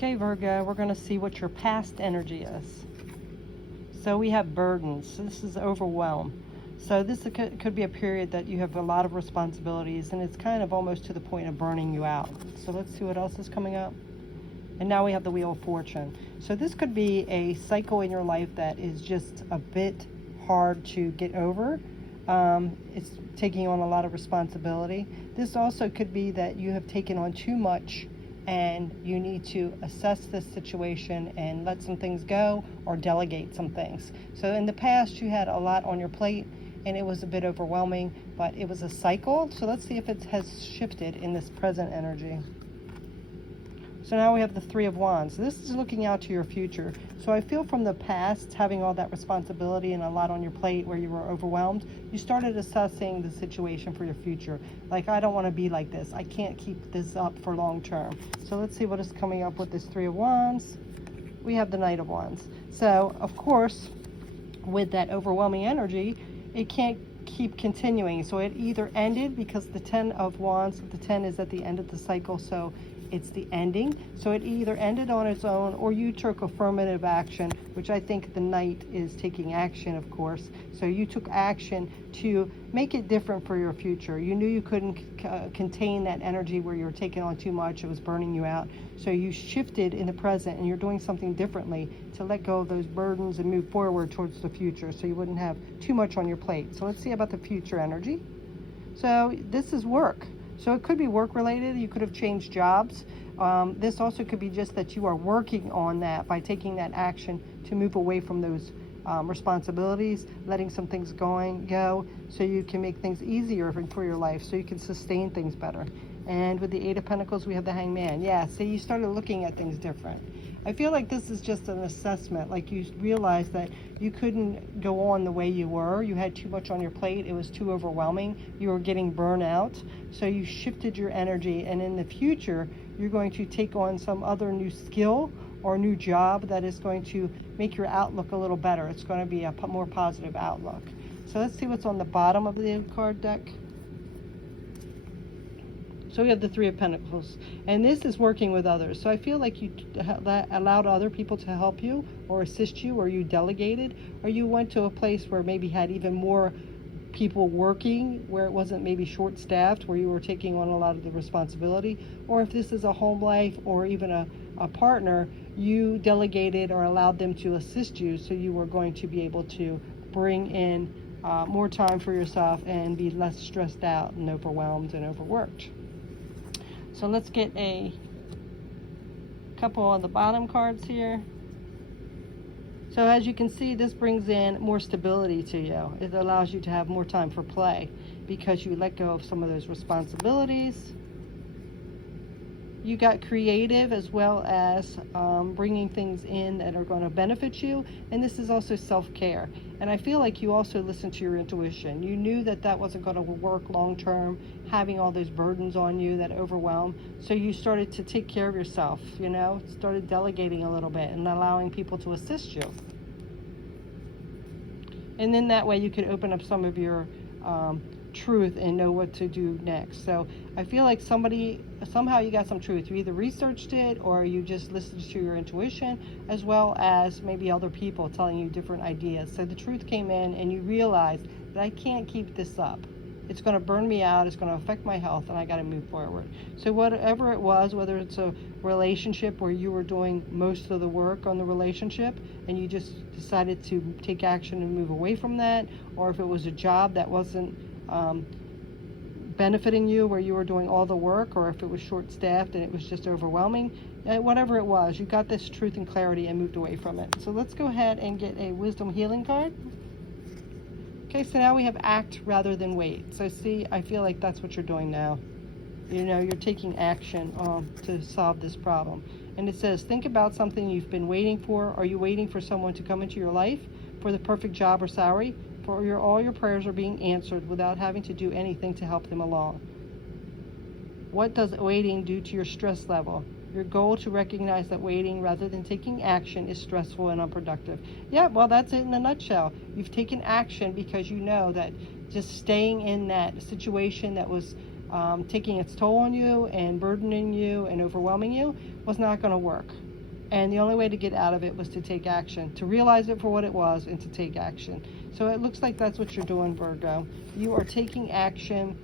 Okay, Virgo, we're going to see what your past energy is. So we have burdens. So this is overwhelm. So this could be a period that you have a lot of responsibilities, and it's kind of almost to the point of burning you out. So let's see what else is coming up. And now we have the Wheel of Fortune. So this could be a cycle in your life that is just a bit hard to get over. It's taking on a lot of responsibility. This also could be that you have taken on too much and you need to assess this situation and let some things go or delegate some things. So in the past you had a lot on your plate and it was a bit overwhelming, but it was a cycle. So let's see if it has shifted in this present energy. So now we have the Three of Wands. This is looking out to your future. So I feel from the past, having all that responsibility and a lot on your plate where you were overwhelmed, you started assessing the situation for your future. Like, I don't want to be like this. I can't keep this up for long term. So let's see what is coming up with this Three of Wands. We have the Knight of Wands. So, of course, with that overwhelming energy, it can't keep continuing. So it either ended because the Ten of Wands, the 10 is at the end of the cycle, so it's the ending. So it either ended on its own or you took affirmative action, which I think the Knight is taking action, of course. So you took action to make it different for your future. You knew you couldn't contain that energy where you were taking on too much. It was burning you out. So you shifted in the present and you're doing something differently to let go of those burdens and move forward towards the future so you wouldn't have too much on your plate. So let's see about the future energy. So this is work. So it could be work related. You could have changed jobs. This also could be just that you are working on that by taking that action to move away from those responsibilities, letting some things go so you can make things easier for your life, so you can sustain things better. And with the Eight of Pentacles, we have the Hangman. Yeah, so you started looking at things different. I feel like this is just an assessment. Like, you realized that you couldn't go on the way you were. You had too much on your plate. It was too overwhelming. You were getting burnt out. So you shifted your energy. And in the future, you're going to take on some other new skill or new job that is going to make your outlook a little better. It's going to be a more positive outlook. So let's see what's on the bottom of the card deck. So we have the Three of Pentacles, and this is working with others. So I feel like you allowed other people to help you or assist you, or you delegated, or you went to a place where maybe had even more people working, where it wasn't maybe short-staffed, where you were taking on a lot of the responsibility. Or if this is a home life or even a partner, you delegated or allowed them to assist you, so you were going to be able to bring in more time for yourself and be less stressed out and overwhelmed and overworked. So let's get a couple on the bottom cards here. So as you can see, this brings in more stability to you. It allows you to have more time for play because you let go of some of those responsibilities. You got creative as well as bringing things in that are going to benefit you. And this is also self-care. And I feel like you also listened to your intuition. You knew that that wasn't going to work long term, having all those burdens on you that overwhelm. So you started to take care of yourself, started delegating a little bit and allowing people to assist you. And then that way you could open up some of your truth and know what to do next. So I feel like somehow you got some truth. You either researched it or you just listened to your intuition, as well as maybe other people telling you different ideas. So the truth came in and you realized that I can't keep this up. It's going to burn me out. It's going to affect my health, and I got to move forward. So whatever it was, whether it's a relationship where you were doing most of the work on the relationship and you just decided to take action and move away from that, or if it was a job that wasn't benefiting you, where you were doing all the work, or if it was short-staffed and it was just overwhelming, whatever it was, you got this truth and clarity and moved away from it. So let's go ahead and get a wisdom healing card. Okay, so now we have act rather than wait. So see, I feel like that's what you're doing now. You're taking action to solve this problem. And it says, think about something you've been waiting for. Are you waiting for someone to come into your life for the perfect job or salary? For all your prayers are being answered without having to do anything to help them along. What does waiting do to your stress level? Your goal to recognize that waiting rather than taking action is stressful and unproductive. Yeah, well, that's it in a nutshell. You've taken action because you know that just staying in that situation that was taking its toll on you and burdening you and overwhelming you was not going to work. And the only way to get out of it was to take action, to realize it for what it was and to take action. So it looks like that's what you're doing, Virgo. You are taking action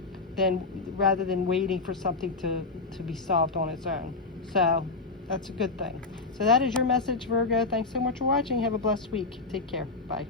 rather than waiting for something to be solved on its own. So that's a good thing. So that is your message, Virgo. Thanks so much for watching. Have a blessed week. Take care. Bye.